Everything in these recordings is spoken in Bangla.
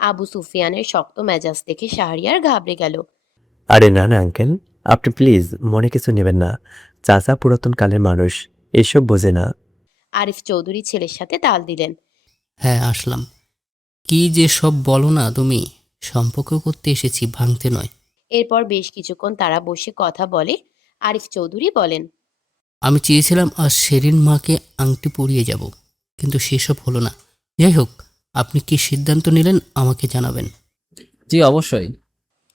আবু সুফিয়ানের শক্ত মেজাজ দেখে শাহরিয়ার ঘাবড়ে গেল। আরে না না আঙ্কেল, আপনি প্লিজ মনে কিছু নেবেন না। চাচা পুরাতন কালের মানুষ, এসব বোঝে না। আরিফ চৌধুরী ছেলের সাথে তাল দিলেন। হ্যাঁ আসলাম। কি যে সব বলো না তুমি, সম্পর্ক করতে এসেছি, ভাঙতে নয়। এরপর বেশ কিছুক্ষণ তারা বসে কথা বলে। আরিফ চৌধুরী বলেন, আমি চেয়েছিলাম আজ শেরিন মাকে আংটি পরিয়ে যাব, কিন্তু সেসব হলো না। যাই হোক, আপনি কি সিদ্ধান্ত নিলেন আমাকে জানাবেন। জি অবশ্যই।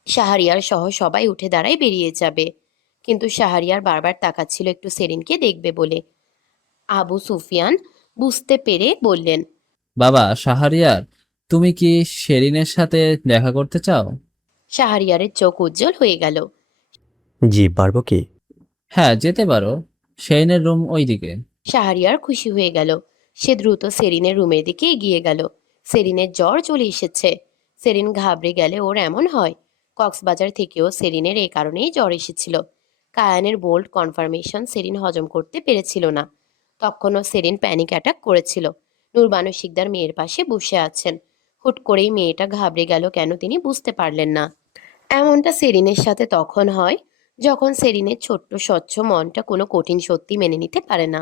শাহরিয়ার সহ সবাই উঠে দাঁড়ায় বেরিয়ে যাবে, কিন্তু শাহরিয়ার বারবার তাকাচ্ছিল একটু সেরিনকে দেখবে বলে। আবু সুফিয়ান বুঝতে পেরে বললেন, বাবা শাহরিয়ার, তুমি কি শেরিনের সাথে দেখা করতে চাও? শাহরিয়ারের চোখ উজ্জ্বল হয়ে গেল। জি, পারবো কি? হ্যাঁ যেতে পারো, শেরিনের রুম ওইদিকে। শাহরিয়ার খুশি হয়ে গেল। সে দ্রুত সেরিনের রুমের দিকে এগিয়ে গেল। সেরিনের জ্বর চলে এসেছে। সেরিন ঘাবড়ে গেলে ওর এমন হয়। কক্সবাজার থেকেও সেরিনের এই কারণেই জ্বর এসেছিল। কায়ানের বোল্ড কনফার্মেশন সেরিন হজম করতে পেরেছিল না। তখনও সেরিন প্যানিক অ্যাটাক করেছিল। নূরবানু শিকদার মেয়ের পাশে বসে আছেন। হুট করেই মেয়েটা ঘাবড়ে গেল কেন তিনি বুঝতে পারলেন না। এমনটা সেরিনের সাথে তখন হয় যখন সেরিনের ছোট্ট স্বচ্ছ মনটা কোনো কঠিন সত্যি মেনে নিতে পারে না।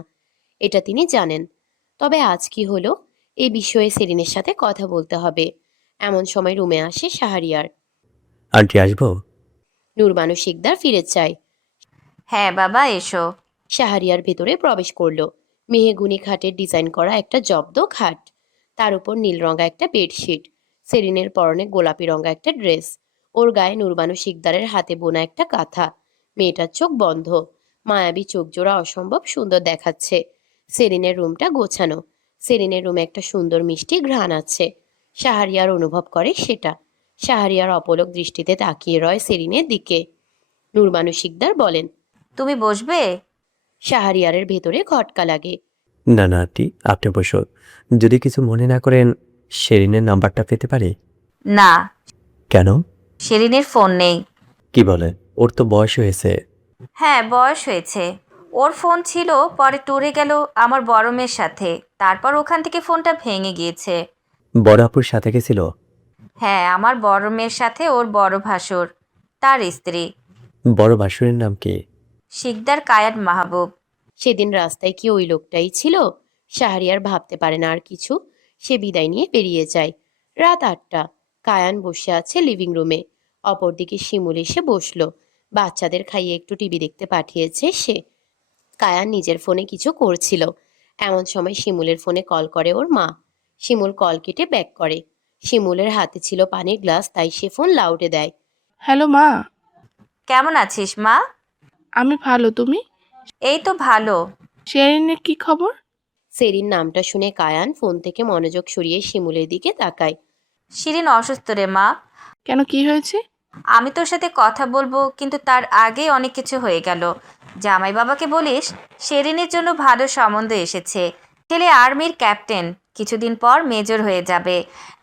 এটা তিনি জানেন। তবে আজ কি হলো, এই বিষয়ে সেরিনের সাথে কথা বলতে হবে। এমন সময় রুমে আসে শাহরিয়ার। আন্টি আসবো? নূরবানু শিকদার ফিরে চায়। হ্যাঁ বাবা এসো। শাহরিয়ার ভেতরে প্রবেশ করলো। মেহগুনি খাটের ডিজাইন করা একটা জব্দ খাট, তার উপর নীল রঙা একটা বেডশিট। সেরিনের পরনে গোলাপি রঙা একটা ড্রেস, ওর গায়ে নূরবানু শিকদারের হাতে বোনা একটা কাঁথা। মেয়েটার চোখ বন্ধ, মায়াবী চোখ জোড়া অসম্ভব সুন্দর দেখাচ্ছে। সেরিনের রুমটা গোছানো। সেরিনের রুমে একটা সুন্দর মিষ্টি ঘ্রাণ আছে। শাহরিয়ার অনুভব করে সেটা। শাহরিয়ার অপলক দৃষ্টিতে তাকিয়ে রয় সেরিনের দিকে। নূরবানু শিকদার বলেন, তুমি বসবে? শাহরিয়ারের ভেতরে খটকা লাগে। না না আন্টি, আপনি বসুন। যদি কিছু মনে না করেন, শেরিনের নাম্বারটা পেতে পারি? না, কেন? শেরিনের ফোন নেই। কি বলে? ওর তো বয়স হয়েছে। হ্যাঁ বয়স হয়েছে। ওর ফোন ছিল, পরে ট্যুরে গেল আমার বড় মেয়ের সাথে, তারপর ওখান থেকে ফোনটা ভেঙে গিয়েছে। বড় আপুর সাথে গেছিল? হ্যাঁ আমার বড় মেয়ের সাথে ওর বড় ভাসুর, তার স্ত্রী। বড় ভাসুরের নাম কি? শিকদার কায়ান মাহবুব। সেদিন রাস্তায় কি ওই লোকটাই ছিল? শাহরিয়ার ভাবতে পারে না আর কিছু। সে বিদায় নিয়ে বেরিয়ে যায়। রাত 8টা। কায়ান বসে আছে লিভিং রুমে। অপরদিকে শিমুল এসে বসলো। বাচ্চাদের খাইয়ে একটু টিভি দেখতে পাঠিয়েছে সে। কায়ান নিজের ফোনে কিছু করছিল। এমন সময় শিমুলের ফোনে কল করে ওর মা। শিমুল কল কেটে ব্যাক করে। শিমুলের হাতে ছিল পানির গ্লাস, তাই সে ফোন লাউডে দেয়। হ্যালো মা। কেমন আছিস মা? আমি ভালো, তুমি? এই তো ভালো। শেরিনের কি খবর? সেরিন নামটা শুনে কায়ান ফোন থেকে মনোযোগ সরিয়ে শিমুলের দিকে তাকায়। শিরিন অসুস্থ রে মা। কেন, কি হয়েছে? আমি তোর সাথে কথা বলবো, কিন্তু তার আগে অনেক কিছু হয়ে গেল। জামাই বাবাকে বলিস শেরিনের জন্য ভালো সম্বন্ধ এসেছে। ছেলে আর্মির ক্যাপ্টেন, কিছুদিন পর মেজর হয়ে যাবে।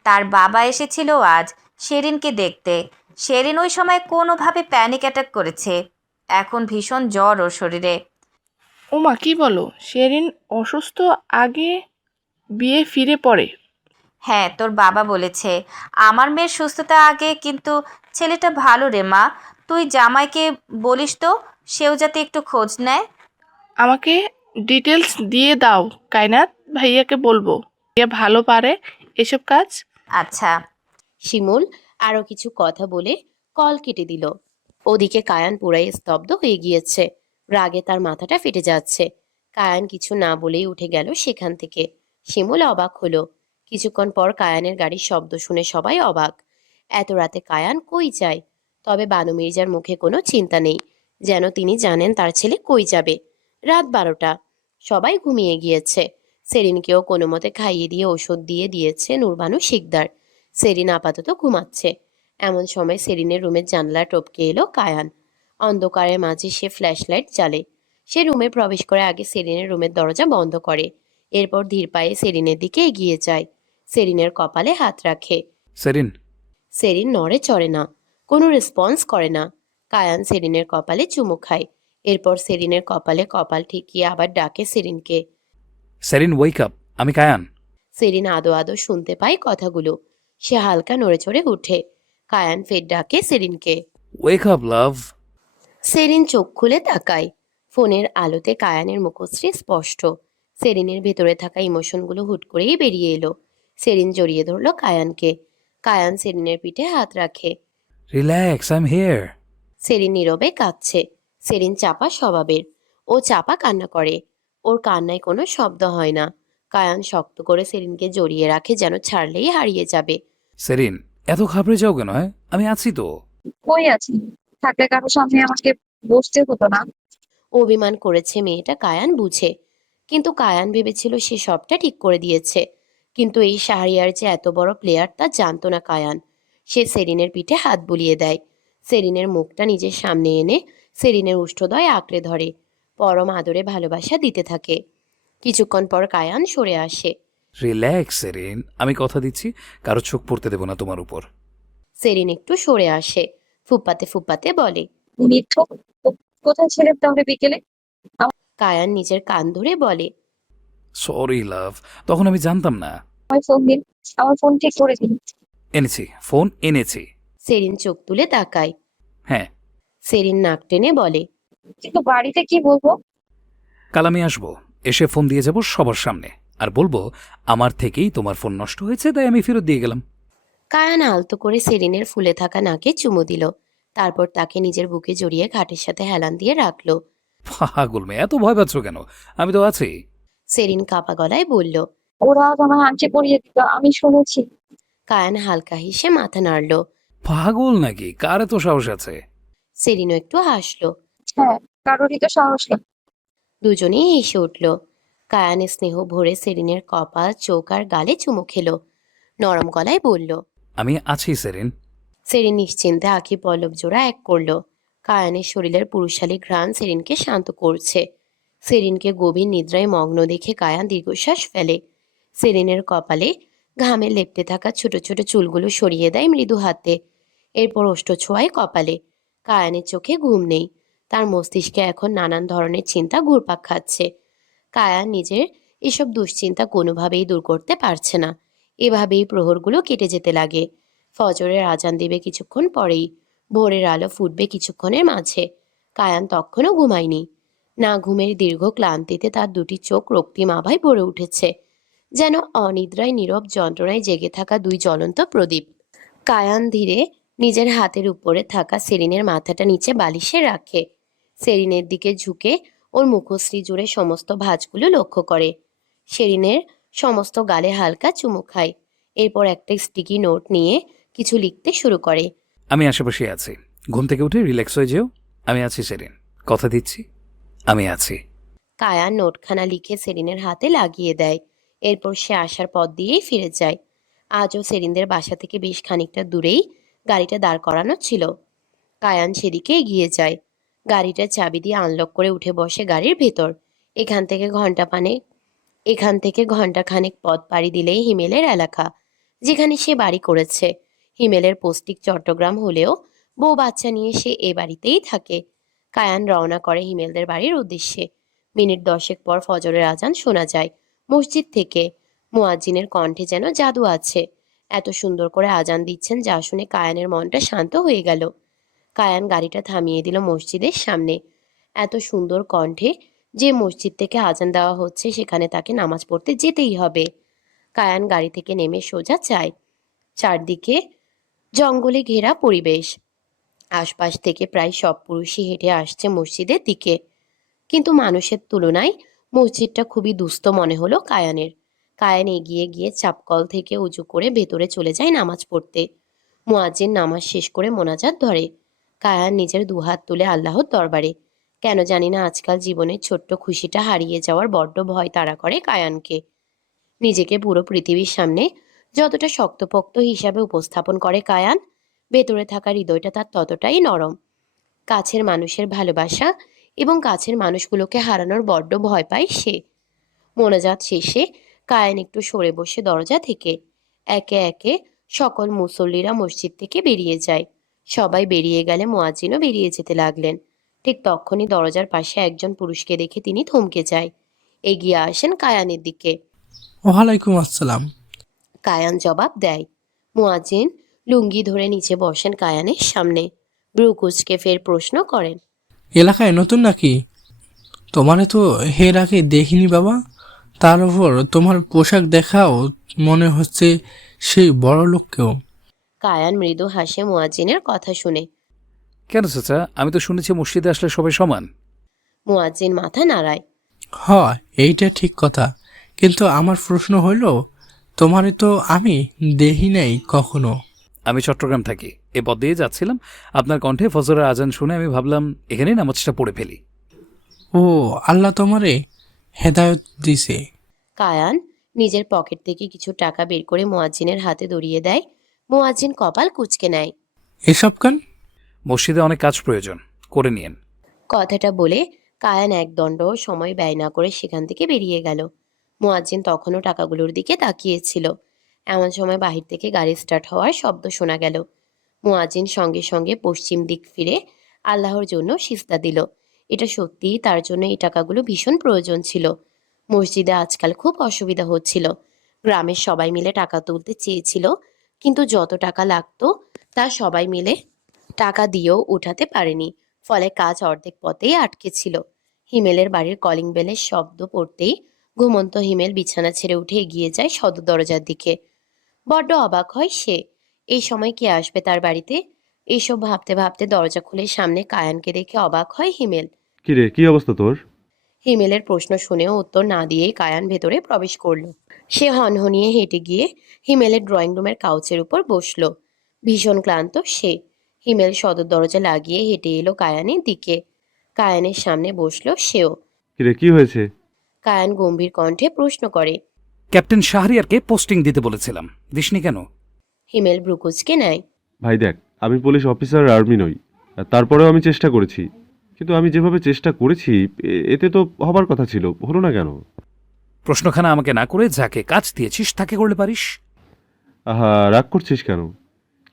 তার বাবা এসেছিল আজ শেরিনকে দেখতে। শেরিন ওই সময় কোনোভাবে প্যানিক অ্যাটাক করেছে। এখন ভীষণ জ্বর ওর শরীরে। ও মা, কি বলো? শেরিন অসুস্থ? আগে বিয়ে ফিরে পড়ে? হ্যাঁ তোর বাবা বলেছে। আমার মেয়ের সুস্থতা আগে, কিন্তু ছেলেটা ভালো রে মা। তুই জামাইকে বলিস তো, সেও যাতে একটু খোঁজ নেয়। আমাকে ডিটেলস দিয়ে দাও, কায়নাত ভাইয়াকে বলবো। ভাইয়া ভালো পারে এসব কাজ। আচ্ছা। শিমুল আরো কিছু কথা বলে কল কেটে দিল। ওদিকে কায়ান পুরাই স্তব্ধ হয়ে গিয়েছে। রাগে তার মাথাটা ফেটে যাচ্ছে। কায়ান কিছু না বলেই উঠে গেল সেখান থেকে। শিমুল অবাক হলো। কিছুক্ষণ পর কায়ানের গাড়ির শব্দ শুনে সবাই অবাক। এত রাতে কায়ান কই যায়? তবে বানু মির্জার মুখে কোনো চিন্তা নেই, যেন তিনি জানেন তার ছেলে কই যাবে। রাত 12টা। সবাই ঘুমিয়ে গিয়েছে। সেরিনকেও কোনো মতে খাইয়ে দিয়ে ওষুধ দিয়ে দিয়েছে নূরবানু শিকদার। সেরিন আপাতত ঘুমাচ্ছে। এমন সময় সেরিনের রুমের জানলা টপকে এলো কায়ান। অন্ধকারের মাঝে সে ফ্ল্যাশলাইট জ্বালে। সে রুমে প্রবেশ করে আগে সেরিনের রুমের দরজা বন্ধ করে। এরপর ধীর পায়ে সেরিনের দিকে এগিয়ে যায়। সেরিনের কপালে হাত রাখে। সেরিন। সেরিন নড়ে চড়ে না, কোনো রেসপন্স করে না। কায়ান সেরিনের কপালে চুমু খায়। এরপর সেরিনের কপালে কপাল ঠেকিয়ে আবার ডাকে সেরিনকে। সেরিন ওয়েক আপ, আমি কায়ান। সেরিন আদো আদো শুনতে পায় কথাগুলো। সে হালকা নড়ে চড়ে উঠে। কায়ান ফের ডাকে সেরিনকে। ওয়েক আপ লাভ। সেরিন চোখ খুলে তাকায়। ফোনের আলোতে কায়ানের মুখশ্রী স্পষ্ট। সেরিনের ভেতরে থাকা ইমোশনগুলো হুট করেই বেরিয়ে এলো। সেরিন জড়িয়ে ধরলো কায়ানকে। কায়ান সেরিনের পিঠে হাত রাখে। Relax, I am here. Serin নীরবে কাঁদছে। সেরিন চাপা স্বভাবের। ও চাপা কান্না করে। ওর কান্নায় কোনো শব্দ হয় না। কায়ান শক্ত করে সেরিনকে জড়িয়ে রাখে, যেন ছাড়লেই হারিয়ে যাবে। সেরিন, এত ঘাবড়ে যাও কেন? আমি আছি তো। কই আছি? থাকলে কারো সামনে আমাকে বসতে হতো না? অভিমান করেছে মেয়েটা, কায়ান বুঝে। কিন্তু কায়ান ভেবেছিল সে সবটা ঠিক করে দিয়েছে। কিন্তু এই শাহরিয়ার যে এত বড় প্লেয়ার তা জানতো না কায়ান। সে সেরিনের পিঠে হাত বুলিয়ে দেয়। সেরিনের মুখটা নিজের সামনে এনে সেরিনের উষ্ঠদয় আঁকড়ে ধরে। পরম আদরে ভালোবাসা দিতে থাকে। কিছুক্ষণ পর কায়ান সরে আসে। রিল্যাক্স সেরিন, আমি কথা দিচ্ছি কারো চোখ পড়তে দেবো না তোমার উপর। সেরিন একটু সরে আসে। ফুপ্পাতে ফুপ্পাতে বলে। মিঠু, কোথায় ছিলেন তাহলে বিকেলে? কায়ান নিজের কান ধরে বলে। সরি লাভ, তখন আমি জানতাম না। আমার ফোন দিন, আমার ফোন ঠিক করে দিন। এনেছি, ফোন এনেছি। সেরিন চোখ তুলে তাকায়। হ্যাঁ। সেরিন নাক টেনে বলে। কিন্তু বাড়িতে কি বলবো? কাল আমি আসবো, এসে ফোন দিয়ে যাব সবার সামনে, আর বলবো আমার থেকেই তোমার ফোন নষ্ট হয়েছে, তাই আমি ফেরত দিয়ে গেলাম। কায়ান আলতো করে সেরিনের ফুলে থাকা নাকে চুমু দিল। তারপর তাকে নিজের বুকে জড়িয়ে ঘাটের সাথে হেলান দিয়ে রাখলো। পাগল মেয়ে, এত ভয় পাচ্ছ কেন? আমি তো আছি। সেরিন কাপা গলায় বলল। ওরা আজ আমার আংটি পরিয়ে দিত, আমি শুনেছি। কায়ান হালকা হেসে মাথা নাড়ল। পাগল নাকি? কার এত সাহস আছে? সেরিনও একটু হাসলো। হ্যাঁ, কারোরই তো সাহস নেই। দুজনেই হেসে উঠল। কায়ান স্নেহ ভরে সেরিনের কপাল, চোখ আর গালে চুমু খেলো। নরম গলায় বলল। আমি আছি সেরিন। সেরিন নিশ্চিন্তে আঁখি পল্লব জোড়া এক করলো। কায়ানের শরীরের পুরুষালী ঘ্রাণ সেরিনকে শান্ত করছে। সেরিনকে গভীর নিদ্রায় মগ্ন দেখে কায়ান দীর্ঘশ্বাস ফেলে। সেরিনের কপালে ঘামে লেপ্টে থাকা ছোট ছোট চুলগুলো সরিয়ে দেয় মৃদু হাতে। এরপর ওষ্ঠ ছোঁয়ায় কপালে। কায়ানের চোখে ঘুম নেই। তার মস্তিষ্কে এখন নানান ধরনের চিন্তা ঘুরপাক খাচ্ছে। কায়ান নিজের এসব দুশ্চিন্তা কোনোভাবেই দূর করতে পারছে না। এভাবেই প্রহরগুলো কেটে যেতে লাগে। ফজরের আজান দিবে কিছুক্ষণ পরেই। ভোরের আলো ফুটবে কিছুক্ষণের মাঝে। কায়ান তখনও ঘুমায়নি। না ঘুমের দীর্ঘ ক্লান্তিতে তার দুটি চোখ রক্তিম আভায় ভরে উঠেছে, যেন অনিদ্রায় নীরব যন্ত্রণায় জেগে থাকা দুই জ্বলন্ত প্রদীপ। কায়ান ধীরে নিজের হাতের উপরে থাকা সেরিনের মাথাটা নিচে বালিশে রাখে। সেরিনের দিকে ঝুঁকে ওর মুখশ্রী জুড়ে সমস্ত ভাঁজগুলো লক্ষ্য করে। সেরিনের সমস্ত গালে হালকা চুমু খায়। এরপর একটা স্টিকি নোট নিয়ে কিছু লিখতে শুরু করে। আমি আশেপাশে আছি, ঘুম থেকে উঠে রিল্যাক্স হয়ে যেও। আমি আছি সেরিন, কথা দিচ্ছি আমি আছি। কায়ান নোটখানা লিখে সেরিনের হাতে লাগিয়ে দেয়। এরপর সে আসার পথ দিয়েই ফিরে যায়। আজও সেরিনদের বাসা থেকে বেশ খানিকটা দূরেই গাড়িটা দাঁড় করানো ছিল। কায়ান সেদিকে এগিয়ে যায়। গাড়িটার চাবি দিয়ে আনলক করে উঠে বসে গাড়ির ভেতর। এখান থেকে ঘন্টা খানেক পথ পাড়ি দিলেই হিমেলের এলাকা, যেখানে সে বাড়ি করেছে। হিমেলের পোস্টিক চট্টগ্রাম হলেও বউ বাচ্চা নিয়ে সে এ বাড়িতেই থাকে। কায়ান রওনা করে হিমেলদের বাড়ির উদ্দেশ্যে। মিনিট 10 পর ফজরের আজান শোনা যায় মসজিদ থেকে। মুয়াজ্জিনের কণ্ঠে যেন জাদু আছে। এত সুন্দর করে আজান দিচ্ছেন যা শুনে কায়ানের মনটা শান্ত হয়ে গেল। কায়ান গাড়িটা থামিয়ে দিল মসজিদের সামনে। এত সুন্দর কণ্ঠে যে মসজিদ থেকে আজান দেওয়া হচ্ছে, সেখানে তাকে নামাজ পড়তে যেতেই হবে। কায়ান গাড়ি থেকে নেমে সোজা চায়। চারদিকে জঙ্গলে ঘেরা পরিবেশ। আশপাশ থেকে প্রায় সব পুরুষই হেঁটে আসছে মসজিদের দিকে। কিন্তু মানুষের তুলনায় মসজিদটা খুবই দুস্থ মনে হলো কায়ানের। কায়ান এগিয়ে গিয়ে চাপকল থেকে উঁচু করে ভেতরে চলে যায় নামাজ পড়তে। মুয়াজ্জিন নামাজ শেষ করে মোনাজাত ধরে। কায়ান নিজের দুহাত তুলে আল্লাহর দরবারে। কেন জানি না আজকাল জীবনের ছোট্ট খুশিটা হারিয়ে যাওয়ার বড্ড ভয় তাড়া করে কায়ানকে। নিজেকে পুরো পৃথিবীর সামনে যতটা শক্তপোক্ত হিসাবে উপস্থাপন করে কায়ান, ভেতরে থাকা হৃদয়টা তার ততটাই নরম। কাছের মানুষের ভালোবাসা এবং কাছের মানুষগুলোকে হারানোর বড্ড ভয় পায় সে। মোনাজাত শেষে কায়ান একটু সরে বসে দরজা থেকে। একে একে সকল মুসল্লিরা মসজিদ থেকে বেরিয়ে যায়। সবাই বেরিয়ে গেলে মুয়াজ্জিনও বেরিয়ে যেতে লাগলেন। ঠিক তখনই দরজার পাশে একজন পুরুষকে দেখে তিনি থমকে যায় এগিয়ে আসেন কায়ানের দিকে। ওয়ালাইকুম আসসালাম। কায়ান জবাব দেয়। মুয়াজ্জিন লুঙ্গি ধরে নিচে বসেন কায়ানের সামনে। ব্রু কুঁচকে ফের প্রশ্ন করেন। এলাকায় নতুন নাকি? তোমারে তো এর আগে দেখিনি বাবা। তার উপর তোমার পোশাক দেখাও মনে হচ্ছে সেই বড় লোককেও। কায়ান মৃদু হাসে মুয়াজ্জিনের কথা শুনে। কেন চাচা, আমি তো শুনেছি মসজিদে আসলে সবাই সমান। মুয়াজ্জিন মাথা নাড়ায়। হয়, এইটা ঠিক কথা, কিন্তু আমার প্রশ্ন হইল তোমারে তো আমি দেখি নাই কখনো। আমি চট্টগ্রাম থাকি, এ পথ দিয়ে যাচ্ছিলাম, আপনার কণ্ঠে ফজরের আজান শুনে আমি ভাবলাম এখানেই নামাজটা পড়ে ফেলি। ও, আল্লাহ তোমারে হেদায়ত দিছে। কায়ান নিজের পকেট থেকে কিছু টাকা বের করে মুয়াজ্জিনের হাতে ধরিয়ে দেয়। মুয়াজ্জিন কপাল কুঁচকে নেয়। এসব কেন? মসজিদে অনেক কাজ প্রয়োজন, করে নিয়েন। কথাটা বলে কায়ান এক দণ্ড সময় ব্যয় না করে সেখান থেকে বেরিয়ে গেল। মুয়াজ্জিন তখনও টাকাগুলোর দিকে তাকিয়েছিল। এমন সময় বাহির থেকে গাড়ি স্টার্ট হওয়ার শব্দ শোনা গেল। মুয়াজ্জিন সঙ্গে সঙ্গে পশ্চিম দিক ফিরে আল্লাহর জন্য সিজদা দিল। এটা সত্যিই তার জন্য এই টাকাগুলো ভীষণ প্রয়োজন ছিল। মসজিদে আজকাল খুব অসুবিধা হচ্ছিল। গ্রামের সবাই মিলে টাকা তুলতে চেয়েছিল, কিন্তু যত টাকা লাগতো তা সবাই মিলে টাকা দিয়েও উঠাতে পারেনি। ফলে কাজ অর্ধেক পথেই আটকে ছিল। হিমেলের বাড়ির কলিং বেলের শব্দ পড়তেই ঘুমন্ত হিমেল বিছানা ছেড়ে উঠে এগিয়ে যায় সদর দরজার দিকে। বড্ড অবাক হয় সে। এই সময় কে আসবে তার বাড়িতে? এইসব ভাবতে ভাবতে দরজা খুলে সামনে কায়ানকে দেখে অবাক হয় হিমেল। কিরে, কি অবস্থা তোর? হিমেলের প্রশ্ন শুনেও উত্তর না দিয়েই কায়ান ভেতরে প্রবেশ করল। সে হনহনিয়ে হেঁটে গিয়ে হিমেলের ড্রয়িং রুমের কাউচের উপর বসল। ভীষণ ক্লান্ত সে। হিমেল সদর দরজা লাগিয়ে হেঁটে এলো কায়ানের দিকে। কায়ানের সামনে বসলো সেও। কিরে, কি হয়েছে? কায়ান গম্ভীর কণ্ঠে প্রশ্ন করে। ক্যাপ্টেন শাহরিয়ারকে পোস্টিং দিতে বলেছিলাম, দিসনি কেন? হিমেল ব্রুকুচকে নেয়। ভাই দেখ, আমি পুলিশ অফিসার, আর্মি নই। আর তারপরেও আমি চেষ্টা করেছি, কিন্তু আমি যেভাবে চেষ্টা করেছি এতে তো হবার কথা ছিল, হলো না কেন? প্রশ্নখানা আমাকে না করে যাকে কাজ দিয়েছিস তাকে করলে পারিস। আহা, রাগ করছিস কেন?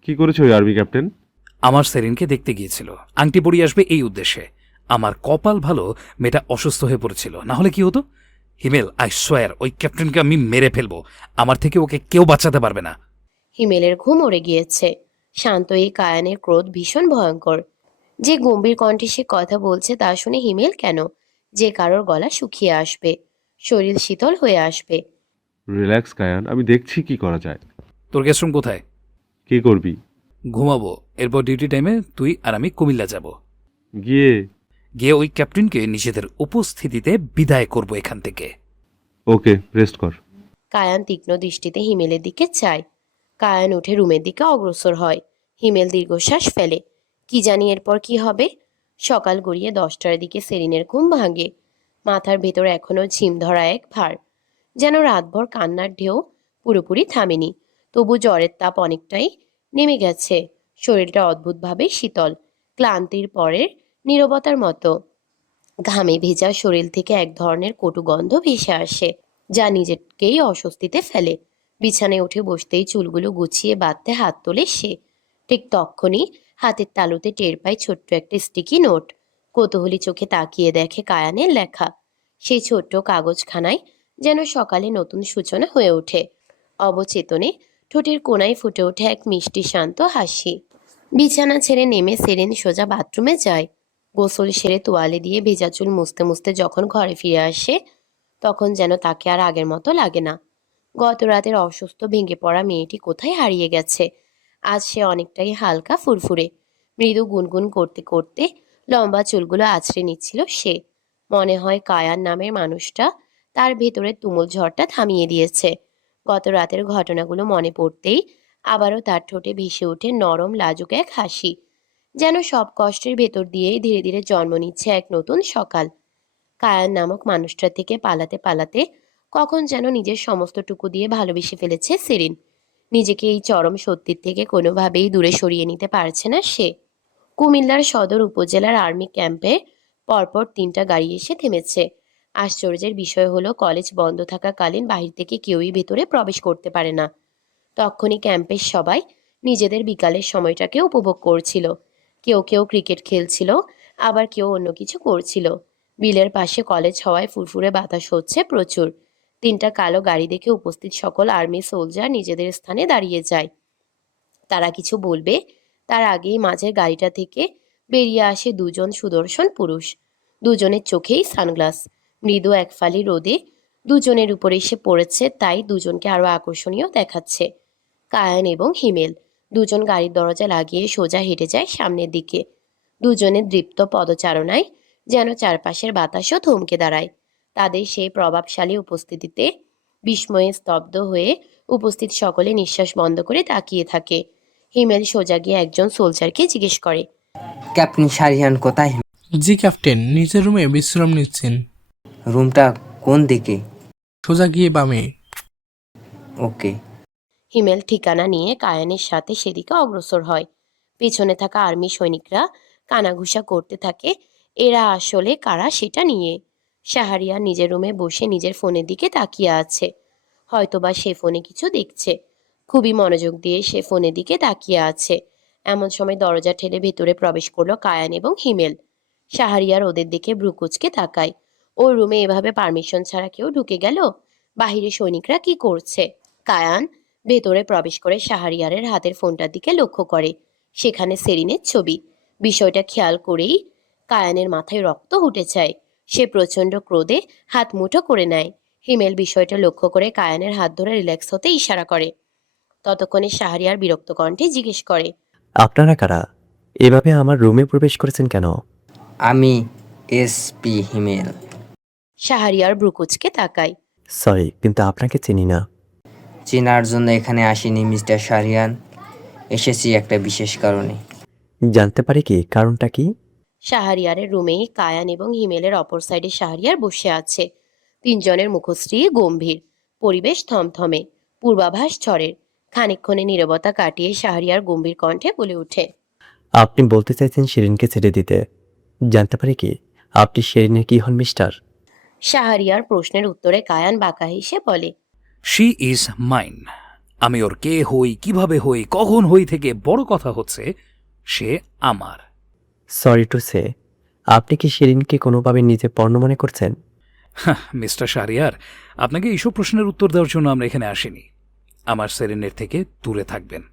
কি করেছো ওই আর্মি ক্যাপ্টেন? আমার সেরিনকে দেখতে গিয়েছিল, আংটি পরিয়ে আসবে এই উদ্দেশ্যে। আমার কপাল ভালো, মেয়েটা অসুস্থ হয়ে পড়েছিল, না হলে কি হতো? হিমেল, আই সোয়ার ওই ক্যাপ্টেনকে আমি মেরে ফেলবো। আমার থেকে ওকে কেউ বাঁচাতে পারবে না। হিমেলের ঘুম উড়ে গিয়েছে। শান্ত এই কায়ানের ক্রোধ ভীষণ ভয়ঙ্কর। যে গম্ভীর কণ্ঠে সে কথা বলছে তা শুনে হিমেল কেন, যে কারোর গলা শুকিয়ে আসবে, শরীর শীতল হয়ে আসবে। রিল্যাক্স কায়ান, আমি দেখছি কি করা যায়। তোর গেস্টরুম কোথায়? কি করবি? ঘুমাবো, এরপর ডিউটি টাইমে তুই আর আমি কুমিল্লা যাব। গিয়ে গিয়ে ওই ক্যাপ্টেনকে নিজেদের উপস্থিতিতে বিদায় করব এখান থেকে। ওকে, রেস্ট কর। কায়ান তীক্ষ্ণ দৃষ্টিতে হিমেলের দিকে চায়। কায়ান উঠে রুমের দিকে অগ্রসর হয়। হিমেল দীর্ঘশ্বাস ফেলে। কি জানি এরপর কি হবে। সকাল গড়িয়ে 10টার দিকে সেরিনের ঘুম ভাঙে। মাথার ভেতর এখনো ঝিম ধরা এক ভার, যেন রাতভর কান্নার ঢেউ পুরোপুরি থামেনি। তবু জ্বরের তাপ অনেকটাই নেমে গেছে। শরীরটা অদ্ভুতভাবে শীতল, ক্লান্তির পরের নীরবতার মতো। ঘামে ভেজা শরীর থেকে এক ধরনের কটু গন্ধ ভেসে আসে, যা নিজেকেই অস্বস্তিতে ফেলে। বিছানায় উঠে বসতেই চুলগুলো গুছিয়ে বাঁধতে হাত তোলে সে। ঠিক তক্ষুনি হাতের তালুতে টের পায় ছোট্ট একটা স্টিকি নোট। কৌতূহলী চোখে তাকিয়ে দেখে কায়ানের লেখা। সেই ছোট্ট কাগজখানায় যেন সকালে নতুন সূচনা হয়ে ওঠে। অবচেতনে ঠোঁটের কোণায় ফুটে ওঠে এক মিষ্টি শান্ত হাসি। বিছানা ছেড়ে নেমে সেরেন সোজা বাথরুমে যায়। গোসল সেরে তোয়ালে দিয়ে ভেজা চুল মুছতে মুছতে যখন ঘরে ফিরে আসে, তখন যেন তাকে আর আগের মতো লাগে না। গত রাতের অসুস্থ ভেঙে পড়া মেয়েটি কোথায় হারিয়ে গেছে। আজ সে অনেকটাই হালকা ফুরফুরে। মৃদু গুনগুন করতে করতে লম্বা চুলগুলো আছড়ে নিচ্ছিল সে। মনে হয় কায়ান নামের মানুষটা তার ভেতরের তুমুল ঝড়টা থামিয়ে দিয়েছে। গত রাতের ঘটনাগুলো মনে পড়তেই আবারও তার ঠোঁটে ভেসে ওঠে নরম লাজুক এক হাসি, যেন সব কষ্টের ভেতর দিয়েই ধীরে ধীরে জন্ম নিচ্ছে এক নতুন সকাল। কায়ান নামক মানুষটার থেকে পালাতে পালাতে কখন যেন নিজের সমস্তটুকু দিয়ে ভালোবেসে ফেলেছে সেরিন। নিজেকে এই চরম সত্যির থেকে কোনোভাবেই দূরে সরিয়ে নিতে পারছে না সে। কুমিল্লার সদর উপজেলার আর্মি ক্যাম্পে পরপর 3টা গাড়ি এসে থেমেছে। আশ্চর্যের বিষয় হলো কলেজ বন্ধ থাকাকালীন বাহির থেকে কেউই ভেতরে প্রবেশ করতে পারে না। তখনই ক্যাম্পের সবাই নিজেদের বিকালের সময়টাকে উপভোগ করছিল। কেউ কেউ ক্রিকেট খেলছিল, আবার কেউ অন্য কিছু করছিল। বিলের পাশে কলেজ হওয়ায় ফুরফুরে বাতাস হচ্ছে প্রচুর। 3টা কালো গাড়ি দেখে উপস্থিত সকল আর্মি সোলজার নিজেদের স্থানে দাঁড়িয়ে যায়। তারা কিছু বলবে তার আগেই মাঝের গাড়িটা থেকে বেরিয়ে আসে দুজন সুদর্শন পুরুষ। দুজনের চোখেই সানগ্লাস। মৃদু একফালি রোদে দুজনের উপরে এসে পড়েছে, তাই দুজনকে আরো আকর্ষণীয় দেখাচ্ছে। কায়ান এবং হিমেল দুজন গাড়ির দরজা লাগিয়ে সোজা হেঁটে যায় সামনের দিকে। দুজনের দৃপ্ত পদচারণায় যেন চারপাশের বাতাসও থমকে দাঁড়ায়। তাদের সেই প্রভাবশালী উপস্থিতিতে বিস্ময়ে স্তব্ধ হয়ে উপস্থিত সকলে নিঃশ্বাস বন্ধ করে তাকিয়ে থাকে। হিমেল সোজা গিয়ে একজন সোলজারকে জিজ্ঞেস করে, ক্যাপ্টেন শারিয়ান কোথায়? জি ক্যাপ্টেন, নিজের রুমে বিশ্রাম নিচ্ছেন। রুমটা কোন দিকে? সোজা গিয়ে বামে। ওকে। হিমেল ঠিকানা নিয়ে কায়ানের সাথে সেদিকে অগ্রসর হয়। পেছনে থাকা আর্মি সৈনিকরা কানাঘুষা করতে থাকে এরা আসলে কারা সেটা নিয়ে। শাহরিয়ার নিজের রুমে বসে নিজের ফোনের দিকে তাকিয়ে আছে। হয়তোবা সে ফোনে কিছু দেখছে। খুবই মনোযোগ দিয়ে সে ফোনের দিকে তাকিয়ে আছে। এমন সময় দরজা ঠেলে ভেতরে প্রবেশ করলো কায়ান এবং হিমেল। শাহরিয়ার ওদের দিকে ভ্রুকুচকে তাকায়। ওর রুমে এভাবে পারমিশন ছাড়া কেউ ঢুকে গেল? বাহিরে সৈনিকরা কি করছে? কায়ান ভেতরে প্রবেশ করে শাহরিয়ারের হাতের ফোনটার দিকে লক্ষ্য করে। সেখানে সেরিনের ছবি। বিষয়টা খেয়াল করেই কায়ানের মাথায় রক্ত উঠে যায়। সে প্রচণ্ড ক্রোধে হাত মুঠো করে নেয়। হিমেল বিষয়টা লক্ষ্য করে কায়ানের হাত ধরে রিল্যাক্স হতে ইশারা করে। ততক্ষণে শাহরিয়ার বিরক্ত কণ্ঠে জিজ্ঞেস করে, আপনারা কারা? এভাবে আমার রুমে প্রবেশ করেছেন কেন? আমি এসপি হিমেল। শাহরিয়ার ভ্রুকুচকে তাকায়। সরি, কিন্তু আপনাকে চিনি না। চেনার জন্য এখানে আসিনি মিস্টার শারিয়ান, এসেছি একটা বিশেষ কারণে। জানতে পারি কি কারণটা কি? শাহরিয়ারের রুমেই কায়ান এবং হিমেলের অপর সাইডে শাহরিয়ার বসে আছে। তিনজনের মুখশ্রী গম্ভীর, পরিবেশ থমথমে, পূর্বাভাস ঝড়ের। খানিকক্ষণে নীরবতা কাটিয়ে শাহরিয়ার গম্ভীর কণ্ঠে বলে ওঠে, আপনি বলতে চাইছেন শিরিনকে ছেড়ে দিতে। জানতে পারি কি আপনি শিরিনের কি হন মিস্টার? শাহরিয়ার প্রশ্নের উত্তরে কায়ান বাঁকা হেসে বলে, শি ইজ মাইন। আমি ওর কে হই, কিভাবে হই, কখন হই থেকে বড় কথা হচ্ছে সে আমার। সরি টু সে, আপনি কি শিরিনকে কোনোভাবে নিজে পণ্য মনে করছেন? মিস্টার শাহরিয়ার, আপনাকে এইসব প্রশ্নের উত্তর দেওয়ার জন্য আমরা এখানে আসিনি। আমার সেরিনের থেকে দূরে থাকবেন।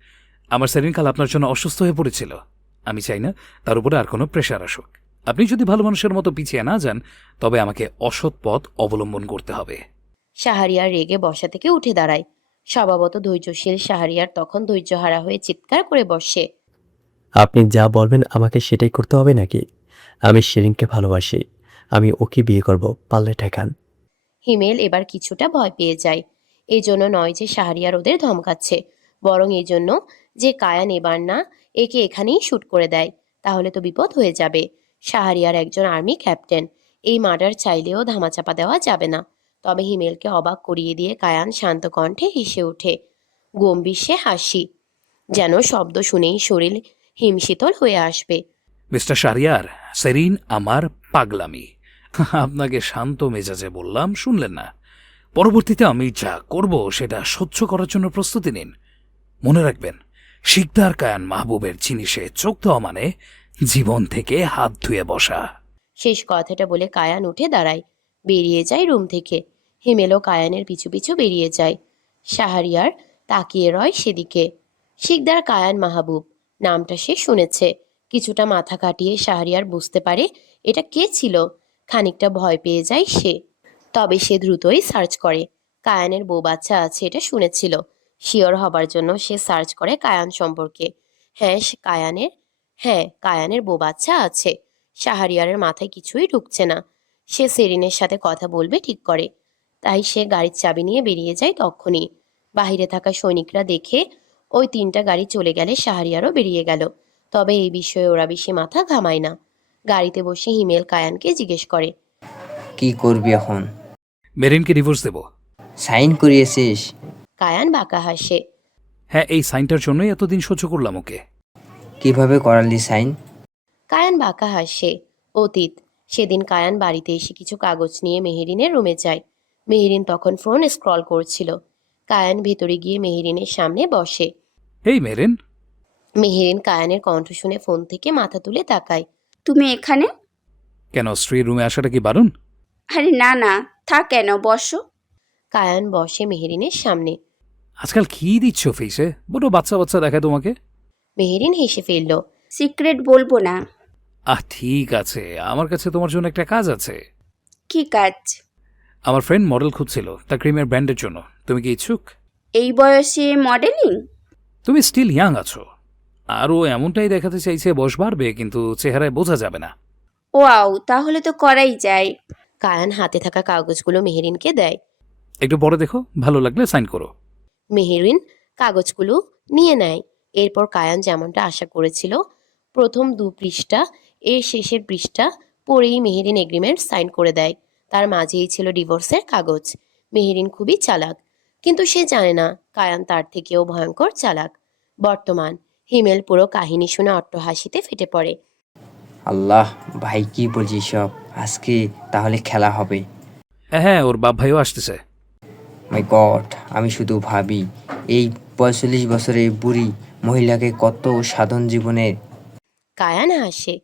আমার সেরিন কাল আপনার জন্য অসুস্থ হয়ে পড়েছিল। আমি চাই না তার উপরে আর কোনো প্রেশার আসুক। আপনি যদি ভালো মানুষের মতো পিছিয়ে না যান, তবে আমাকে অসৎ পথ অবলম্বন করতে হবে। শাহরিয়ার রেগে বসা থেকে উঠে দাঁড়ায়। স্বভাবত ধৈর্যশীল শাহরিয়ার তখন ধৈর্যহারা হয়ে চিৎকার করে বসে, আপনি যা বলবেন আমাকে সেটাই করতে হবে নাকি? আমি শিরিনকে ভালোবাসি। আমি ওকে বিয়ে করব, পারলে ঠেকান। হিমেল এবার কিছুটা ভয় পেয়ে যায়। এই জন্য নয় যে শাহরিয়ার ওদের ধমকাচ্ছে, বরং এই জন্য যে কায়ান এবার না একে এখানেই শুট করে দেয়, তাহলে তো বিপদ হয়ে যাবে। শাহরিয়ার একজন আর্মি ক্যাপ্টেন, এই মার্ডার চাইলেও ধামাচাপা দেওয়া যাবে না। তবে হিমেলকে অবাক করিয়ে দিয়ে কায়ান শান্ত কণ্ঠে হেসে ওঠে, গম্ভীর সে হাসি, যেন শব্দ শুনেই শরীর হিমশীতল হয়ে আসবে। মিস্টার শাহরিয়ার, সেরিন আমার পাগলামি। আপনাকে শান্ত মেজাজে বললাম, শুনলেন না। পরবর্তীতে আমি যা করব সেটা সহ্য করার জন্য প্রস্তুতি নিন। মনে রাখবেন, শিকদার কায়ান মাহবুবের জিনিসে চোখ দেওয়া মানে জীবন থেকে হাত ধুয়ে বসা। শেষ কথাটা বলে কায়ান উঠে দাঁড়ায়, বেরিয়ে যায় রুম থেকে। হিমেলও কায়ানের পিছু পিছু বেরিয়ে যায়। শাহরিয়ার তাকিয়ে রয় সেদিকে। শিকদার কায়ান মাহবুব নামটা সে শুনেছে। কিছুটা মাথা কাটিয়ে শাহরিয়ার বুঝতে পারে এটা কে ছিল। খানিকটা ভয় পেয়ে যায় সে। তবে সে দ্রুতই সার্চ করে। কায়ানের বউ বাচ্চা আছে এটা শুনেছিল। শিওর হবার জন্য সে সার্চ করে কায়ান সম্পর্কে। কায়ানের বউ বাচ্চা আছে। শাহরিয়ারের মাথায় কিছুই ঢুকছে না। সে সেরিনের সাথে কথা বলবে ঠিক করে। তাই সে গাড়ির চাবি নিয়ে বেরিয়ে যায়। তখনই বাহিরে থাকা সৈনিকরা দেখে ওই 3টা গাড়ি চলে গেলে শাহরিয়ারও বেরিয়ে গেল। তবে এই বিষয়ে ওরা বেশি মাথা ঘামায় না। গাড়িতে বসে হিমেল কায়ানকে জিজ্ঞেস করে, কি করবি এখন? মেরিনকে ডিভোর্স দেব। সাইন করিয়েছিস? কায়ান বাঁকা হাসে। হ্যাঁ, এই সাইনটার জন্যই এতদিন সহ্য করলাম ওকে। কিভাবে করালি সাইন? কায়ান বাঁকা হাসে। অতীত সেদিন কায়ান বাড়িতে এসে কিছু কাগজ নিয়ে মেহেরিনের রুমে যায়। মেহেরিন তখন ফোন স্ক্রল করছিল। কায়ান ভেতরে গিয়ে মেহেরিনের সামনে বসে। এই মেরিন। মেহেরিন কায়ানের কণ্ঠ শুনে ফোন থেকে মাথা তুলে তাকায়। তুমি এখানে? কেন, স্ত্রীর রুমে আসাটা কি বারণ? আরে না না, থাক কেন, বসো। কায়ান বসে মেহেরিনের সামনে। আজকাল কি দিচ্ছ ফেসে? বড় বাচ্চা বাচ্চা দেখায় তোমাকে। মেহেরিন হেসে ফেলল। সিক্রেট বলবো না। ঠিক আছে, আমার কাছে তোমার জন্য একটা কাজ আছে। কি কাজ? আমার ফ্রেন্ড মডেল খুঁজছিল তার ক্রিমের ব্র্যান্ডের জন্য। তুমি কি ইচ্ছুক? এই বয়সে মডেলিং? তুমি স্টিল ইয়াং আছো, আর ও এমনটাই দেখাতে চাইছে বয়স বাড়বে, কিন্তু চেহারায় বোঝা যাবে না। ওয়াও, তাহলে তো করাই যায়। কায়ান হাতে থাকা কাগজগুলো মেহেরিনকে দেয়। একটু পরে দেখো, ভালো লাগলে সাইন করো। মেহেরিন কাগজগুলো নিয়ে নেয়। এরপর কায়ান যেমনটা আশা করেছিল, প্রথম 2 পৃষ্ঠা এর শেষের পৃষ্ঠা পড়েই মেহেরিন এগ্রিমেন্ট সাইন করে দেয়। তার মাঝেই ছিল ডিভোর্সের কাগজ। মেহেরিন খুবই চালাক, কিন্তু সে জানে না কায়ান তার থেকেও ভয়ঙ্কর চালাক। বর্তমান হিমেল পুরো কাহিনী শুনে অট্টহাসিতে ফেটে পড়ে। আল্লাহ, ভাই কি বলছিস সব? আজকে তাহলে খেলা হবে। হ্যাঁ, ওর বাপ ভাইও আসতেছে। মাই গড, আমি শুধু ভাবি এই 45 বছরের বুড়ি মহিলাকে কত সাধন জীবনের। কায়ান হাসে।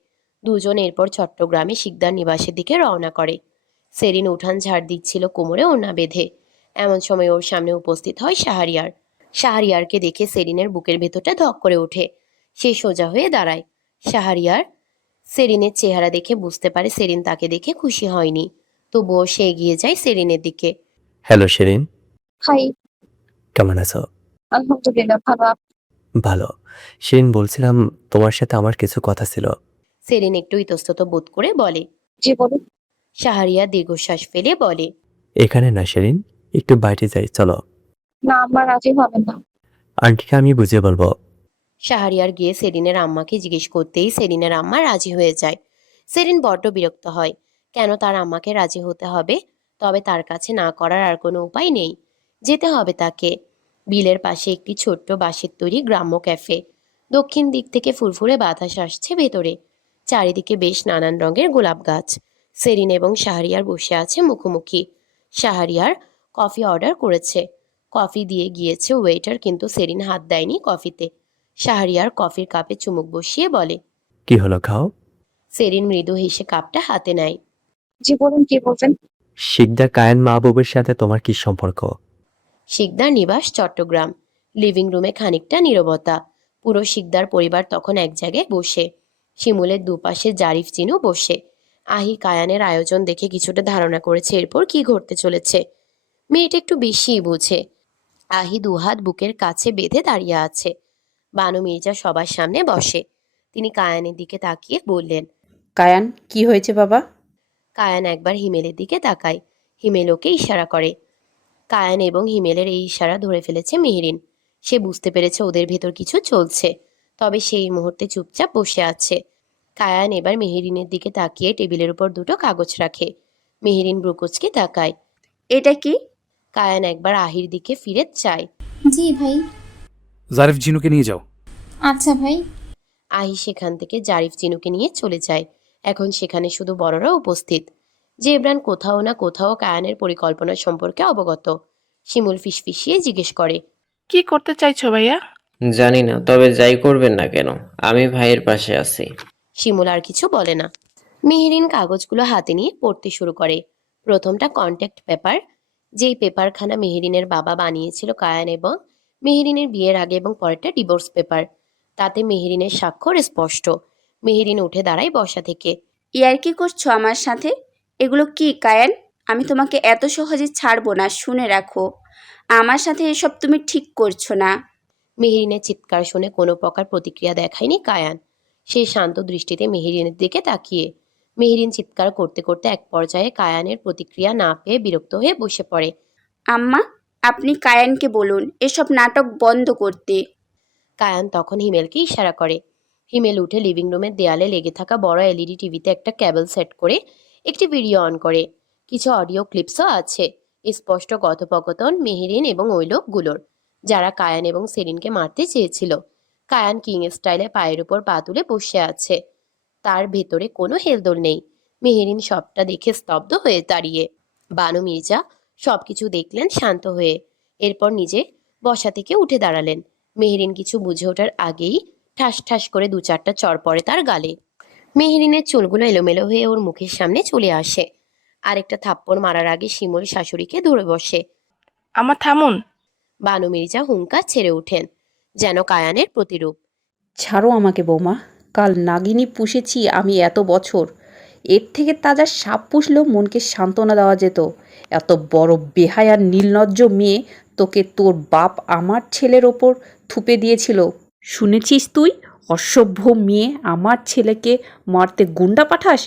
দুজন এরপর চট্টগ্রামে শিকদার নিবাসের দিকে রওনা করে। সেরিন উঠান ঝাড় দিচ্ছিল কোমরে ওড়না বেঁধে। এমন সময় ওর সামনে উপস্থিত হয় শাহরিয়ার। শাহরিয়ারকে দেখে সেরিনের বুকের ভেতরটা ধক করে ওঠে। সে সোজা হয়ে দাঁড়ায়। শাহরিয়ার সেরিনের চেহারা দেখে বুঝতে পারে সেরিন তাকে দেখে খুশি হয়নি, তবুও সে এগিয়ে যায় সেরিনের দিকে। Hello Shirin, hi. কেমন আছো? আলহামদুলিল্লাহ, ভালো। ভালো। শিরিন, বলছিলাম তোমার সাথে আমার কিছু কথা ছিল। সেরিন একটু ইতস্তত বোধ করে বলে। জি বলুন। শাহরিয়ার দীর্ঘশ্বাস ফেলে বলে, এখানে না শিরিন, একটু বাইরে যাই, চলো। না, আম্মা রাজি হবেন না। আন্টিকে আমি বুঝিয়ে বলবো। শাহরিয়ার গিয়ে সেরিনের আম্মাকে জিজ্ঞেস করতেই সেরিনের আম্মা রাজি হয়ে যায়। সেরিন বড্ড বিরক্ত হয়। কেন তার আম্মাকে রাজি হতে হবে? তবে তার কাছে না করার আর কোনো উপায় নেই। যেতে হবে তাকে। বিলের পাশে একটি ছোট্ট বাঁশের তৈরি গ্রাম্য ক্যাফে। দক্ষিণ দিক থেকে ফুরফুরে বাতাস আসছে ভেতরে। চারিদিকে বেশ নানান রঙের গোলাপ গাছ। সেরিন এবং শাহরিয়ার বসে আছে মুখোমুখি। শাহরিয়ার কফি অর্ডার করেছে। কফি দিয়ে গিয়েছে ওয়েটার, কিন্তু সেরিন হাত দেয়নি কফিতে। শাহরিয়ার কফির কাপে চুমুক বসিয়ে বলে। কি হলো, খাও। সেরিন মৃদু হেসে কাপটা হাতে নেয়। জি বলুন, কি বলবেন? শিকদার কায়ান মাহবুবের সাথে তোমার কি সম্পর্ক? শিকদার নিবাস চট্টগ্রাম। লিভিং রুমে খানিকটা নীরবতা। পুরো শিকদার পরিবার তখন এক জায়গায় বসে। শিমুলের দুপাশে জারিফ চিনু বসে। আহি কায়ানের আয়োজন দেখে কিছুটা ধারণা করেছে এরপর কি ঘটতে চলেছে। মেয়েটা একটু বেশিই বোঝে। আহি দুহাত বুকের কাছে বেঁধে দাঁড়িয়ে আছে। বানু মির্জা সবার সামনে বসে। তিনি কায়ানের দিকে তাকিয়ে বললেন। কায়ান, কি হয়েছে বাবা? কায়ান একবার হিমেলের দিকে তাকায়। হিমেল ওকে ইশারা করে। কায়ান এবং হিমেলের এই ইশারা ধরে ফেলেছে মেহেরিন। সে বুঝতে পেরেছে ওদের ভেতর কিছু চলছে, তবে সেই মুহূর্তে চুপচাপ বসে আছে। কায়ান এবার মেহেরিনের দিকে তাকিয়ে টেবিলের উপর 2টো কাগজ রাখে। মেহেরিন ব্রুকুচকে তাকায়। এটা কি? কায়ান একবার আহির দিকে ফিরে চায়। জি ভাই। জারিফ জিনুকে নিয়ে যাও। আচ্ছা ভাই। আহি সেখান থেকে জারিফ চিনুকে নিয়ে চলে যায়। এখন সেখানে শুধু বড়রা উপস্থিত। জেবরান কোথাও না কোথাও কায়ানের পরিকল্পনা সম্পর্কে অবগত। শিমুল ফিসফিসিয়ে জিজ্ঞেস করে। কি করতে চাইছো ভাইয়া? জানি না, তবে যাই করবেন না কেন, আমি ভাইয়ের পাশে আছি। শিমুল আর কিছু বলে না। মেহেরিন কাগজগুলো হাতে নিয়ে পড়তে শুরু করে। প্রথমটা কন্ট্যাক্ট পেপার, যেই পেপারখানা মেহেরিনের বাবা বানিয়েছিল কায়ান এবং মেহেরিনের বিয়ের আগে, এবং পরেরটা ডিভোর্স পেপার। তাতে মেহেরিনের স্বাক্ষর স্পষ্ট। মেহেরিন উঠে দাঁড়ায় বসা থেকে। ইয়ার কি করছো আমার সাথে? এগুলো কি কায়ান? আমি তোমাকে এত সহজে ছাড়বো না, শুনে রাখো। আমার সাথে এসব তুমি ঠিক করছো না। মেহেরিনের চিৎকার শুনে কোনো প্রকার প্রতিক্রিয়া দেখায়নি কায়ান। সে শান্ত দৃষ্টিতে মেহেরিনের দিকে তাকিয়ে। মেহেরিন চিৎকার করতে করতে এক পর্যায়ে কায়ানের প্রতিক্রিয়া না পেয়ে বিরক্ত হয়ে বসে পড়ে। আম্মা, আপনি কায়ানকে বলুন এসব নাটক বন্ধ করতে। কায়ান তখন হিমেলকে ইশারা করে। হিমেল উঠে লিভিং রুমের দেয়ালে লেগে থাকা বড় এলইডি টিভিতে একটা কেবল সেট করে একটি ভিডিও অন করে। কিছু অডিও ক্লিপসও আছে। স্পষ্ট কথোপকথন মেহেরিন এবং ওই লোকগুলোর, যারা কায়ান এবং সেরিনকে মারতে চেয়েছিল। কায়ান কিং স্টাইলে পায়ের উপর পা তুলে বসে আছে। তার ভেতরে কোনো হেলদোল নেই। মেহেরিন সবটা দেখে স্তব্ধ হয়ে দাঁড়িয়ে। বানু মির্জা সবকিছু দেখলেন শান্ত হয়ে। এরপর নিজে বসা থেকে উঠে দাঁড়ালেন। মেহেরিন কিছু বুঝে ওঠার আগেই ঠাস ঠাস করে 2-4টা চড় পড়ে তার গালে। মেহেরিনের চুলগুলো এলোমেলো হয়ে ওর মুখের সামনে চলে আসে। আরেকটা থাপ্পড় মারার আগে শিমুল শাশুড়িকে ধরে বসে। আমার থামুন। বানু মির্জা হুঙ্কার ছেড়ে ওঠেন, যেন কায়ানের প্রতিরূপ। ছাড়ো আমাকে বৌমা, কাল নাগিনী পুষেছি আমি এত বছর, এর থেকে তাজা সাপ পুষলেও মনকে সান্ত্বনা দেওয়া যেত। এত বড় বেহায়ার নির্লজ্জ মেয়ে তোকে তোর বাপ আমার ছেলের ওপর থুপে দিয়েছিল, শুনেছিস তুই? অসভ্য মেয়ে, আমার ছেলেকে মারতে গুন্ডা পাঠাস?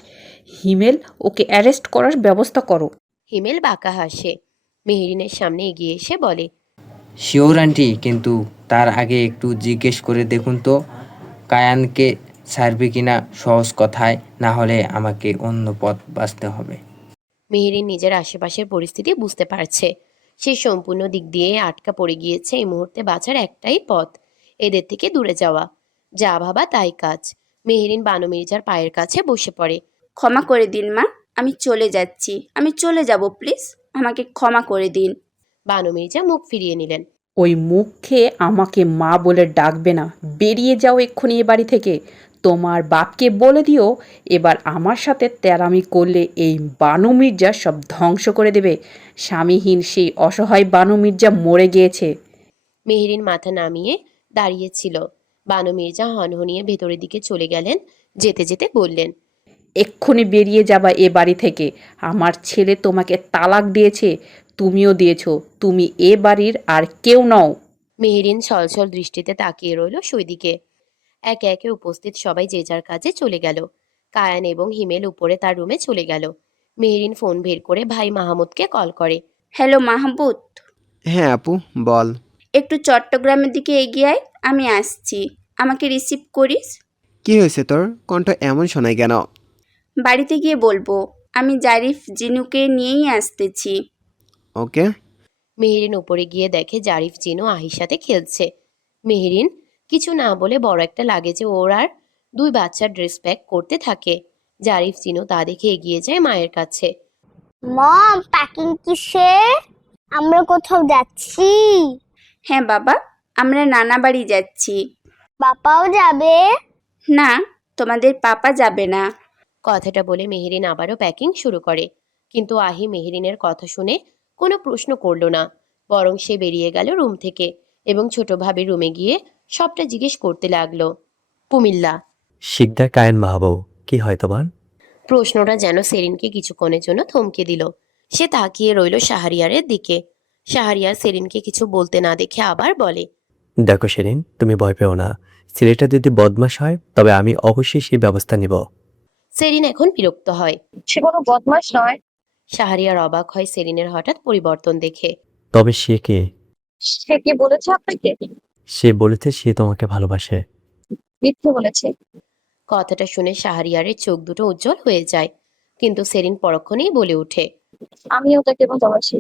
হিমেল, ওকে অ্যারেস্ট করার ব্যবস্থা করো। হিমেল বাঁকা হাসে, মেহেরিনের সামনে এগিয়ে এসে বলে, শিওর আন্টি, কিন্তু তার আগে একটু জিজ্ঞেস করে দেখুন তো কায়ানকে ছাড়বে কিনা সহজ কথায়, না হলে আমাকে অন্য পথ বাছতে হবে। মেহেরিন নিজের আশেপাশের পরিস্থিতি বুঝতে পারছে। সে সম্পূর্ণ দিক দিয়ে আটকা পড়ে গিয়েছে। এই মুহূর্তে বাঁচার একটাই পথ, এদের থেকে দূরে যাওয়া। যা ভাবা তাই কাজ। মেহেরিন বানু মির্জার পায়ের কাছে বসে পড়ে। ক্ষমা করে দিন মা, আমি চলে যাচ্ছি, আমি চলে যাব, প্লিজ আমাকে ক্ষমা করে দিন। বানু মির্জা মুখ ফিরিয়ে নিলেন। ওই মুখ খেয়ে আমাকে মা বলে ডাকবে না, বেরিয়ে যাও এক্ষুনি এ বাড়ি থেকে। তোমার বাপকে বলে দিও এবার আমার সাথে তেরামি করলে এই বানু মির্জা সব ধ্বংস করে দেবে। স্বামীহীন সেই অসহায় বানু মির্জা মরে গিয়েছে। মেহেরিন মাথা নামিয়ে দাঁড়িয়েছিল। বানু মির্জা হনহনিয়ে ভেতরের দিকে চলে গেলেন। যেতে যেতে বললেন, এক্ষুনি বেরিয়ে যাবা এ বাড়ি থেকে। আমার ছেলে তোমাকে তালাক দিয়েছে, তুমিও দিয়েছো, তুমি এ বাড়ির আর কেউ নও। মেহেরিন ছলছল দৃষ্টিতে তাকিয়ে রইল সেদিকে। একে একে উপস্থিত সবাই যে যার কাজে চলে গেল। কায়ান এবং হিমেল উপরে তার রুমে চলে গেল। মেহেরিন ফোন বের করে ভাই মাহমুদকে কল করে। হ্যালো মাহবুব, হ্যাঁ আপু, বল। একটু চট্টগ্রামের দিকে এগিয়ে আয়, আমি আসছি, আমাকে রিসিভ করিস। কি হয়েছে তোর? কণ্ঠ এমন শোনায় কেন? বাড়িতে গিয়ে বলবো, আমি জারিফ জিনুকে নিয়েই আসতেছি। ওকে। মেহেরিন উপরে গিয়ে দেখে জারিফ জিনু আহির সাথে খেলছে। মেহেরিন কিছু না বলে বড় একটা লাগেজে ওর আর দুই বাচ্চার ড্রেস প্যাক করতে থাকে। জারিফ জিনু তা দেখে এগিয়ে যায় মায়ের কাছে। মম, প্যাকিং কিসের? আমরা কোথাও যাচ্ছি? হ্যাঁ বাবা, আমরা নানা বাড়ি যাচ্ছি। পাপাও যাবে? না, তোমাদের পাপা যাবে না। কথাটা বলে মেহেরিন আবারও প্যাকিং শুরু করে। কিন্তু আহি মেহেরিনের কথা শুনে কোনো প্রশ্ন করলো না, বরং সে বেরিয়ে গেল রুম থেকে এবং ছোট ভাবির রুমে গিয়ে সবটা জিজ্ঞেস করতে লাগলো। কুমিল্লা। শিকদার কায়েন মাহবুব, কি হয় তোমার? প্রশ্নটা যেন সেরিনকে কিছুক্ষণের জন্য থমকে দিল। সে তাকিয়ে রইল শাহরিয়ারের দিকে। শাহরিয়ার সেরিনকে কিছু বলতে না দেখে আবার বলে, দেখো সেরিন, তুমি ভয় পেও না। ছেলেটা যদি বদমাশ হয় তবে আমি অবশ্যই সেই ব্যবস্থা নিব। সেরিন এখন বিরক্ত হয়। সে কোনো বদমাশ নয়। শাহরিয়ার অবাক হয় সেরিনের হঠাৎ পরিবর্তন দেখে। তবে সে কে? সে কি বলেছে আপনাকে? সে বলেছে সে তোমাকে ভালোবাসে। মিথ্যে বলেছে। কথাটা শুনে শাহরিয়ারের চোখ দুটো উজ্জ্বল হয়ে যায়, কিন্তু সেরিন পরক্ষণেই বলে ওঠে, আমিও তাকে ভালোবাসি।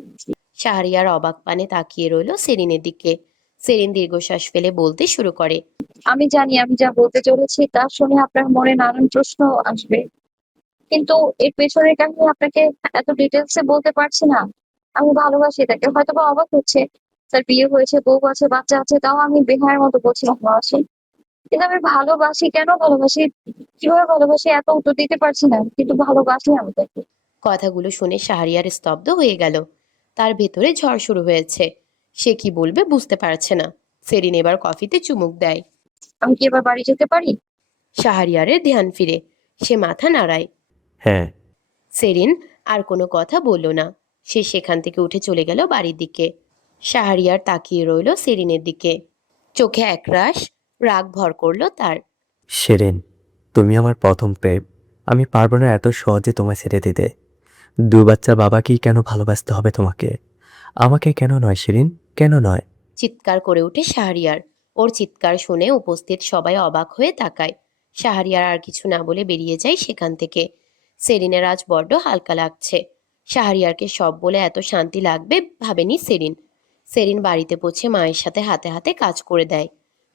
শাহরিয়ার অবাক পানে তাকিয়ে রইল সেরিনের দিকে। সেরিন দীর্ঘশ্বাস ফেলে বলতে শুরু করে, আমি জানি আমি যা বলতে চলেছি তা শুনে আপনার মনে নানান প্রশ্ন আসবে, কিন্তু এর পেছনের কাহিনী আপনাকে এত ডিটেলসে বলতে পারছি না। আমি ভালোবাসি তাকে। হয়তো বা অবাক হচ্ছে, তার বিয়ে হয়েছে, বউ আছে, বাচ্চা আছে, তাও আমি বেহায়ের মতো বলছি ভালোবাসি। কিন্তু আমি ভালোবাসি, কেন ভালোবাসি, কিভাবে ভালোবাসি, এত উত্তর দিতে পারছি না, কিন্তু ভালোবাসি আমি তাকে। কথাগুলো শুনে শাহরিয়ার স্তব্ধ হয়ে গেল। তার ভেতরে ঝড় শুরু হয়েছে। সে কি বলবে বুঝতে পারছে না। সেরিন এবার কফিতে চুমুক দেয়। আমি কি এবার বাড়ি যেতে পারি? শাহরিয়ারের ধ্যান ফিরে। সে মাথা নাড়ায়। হ্যাঁ। সেরিন আর কোনো কথা বলল না। সে সেখান থেকে উঠে চলে গেল বাড়ির দিকে। শাহরিয়ার তাকিয়ে রইল সেরিনের দিকে। চোখে একরাশ রাগ ভর করলো তার। সেরিন, তুমি আমার প্রথম প্রেম। আমি পারবো না এত সহজে তোমায় ছেড়ে দিতে। দু বাচ্চার বাবাকেই কেন ভালোবাসতে হবে তোমাকে? আমাকে কেন নয় সেরিন, কেন নয়? চিৎকার করে ওঠে শাহরিয়ার। ওর চিৎকার শুনে উপস্থিত সবাই অবাক হয়ে তাকায়। শাহরিয়ার আর কিছু না বলে বেরিয়ে যায় সেখান থেকে। সেরিনের আজ বড্ড হালকা লাগছে। শাহরিয়ারকে সব বলে এত শান্তি লাগবে ভাবেনি সেরিন। সেরিন বাড়িতে পৌঁছে মায়ের সাথে হাতে হাতে কাজ করে দেয়।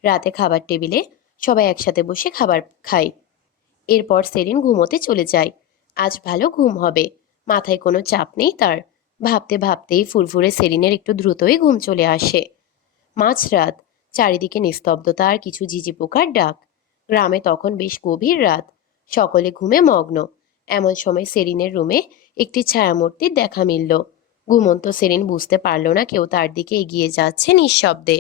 রাতে খাবার টেবিলে সবাই একসাথে বসে খাবার খায়। এরপর সেরিন ঘুমোতে চলে যায়। আজ ভালো ঘুম হবে। মাথায় কোনো চাপ নেই তার। ভাবতে ভাবতেই ফুরফুরে সেরিনের একটু দ্রুতই ঘুম চলে আসে। মাঝরাত, চারিদিকে নিস্তব্ধতা আর কিছু ঝিঝি পোকার ডাক। গ্রামে তখন বেশ গভীর রাত। সকলে ঘুমে মগ্ন। এমন সময় সেরিনের রুমে একটি ছায়ামূর্তির দেখা মিলল। ঘুমন্ত সেরিন বুঝতে পারল না কেউ তার দিকে এগিয়ে যাচ্ছে নিঃশব্দে।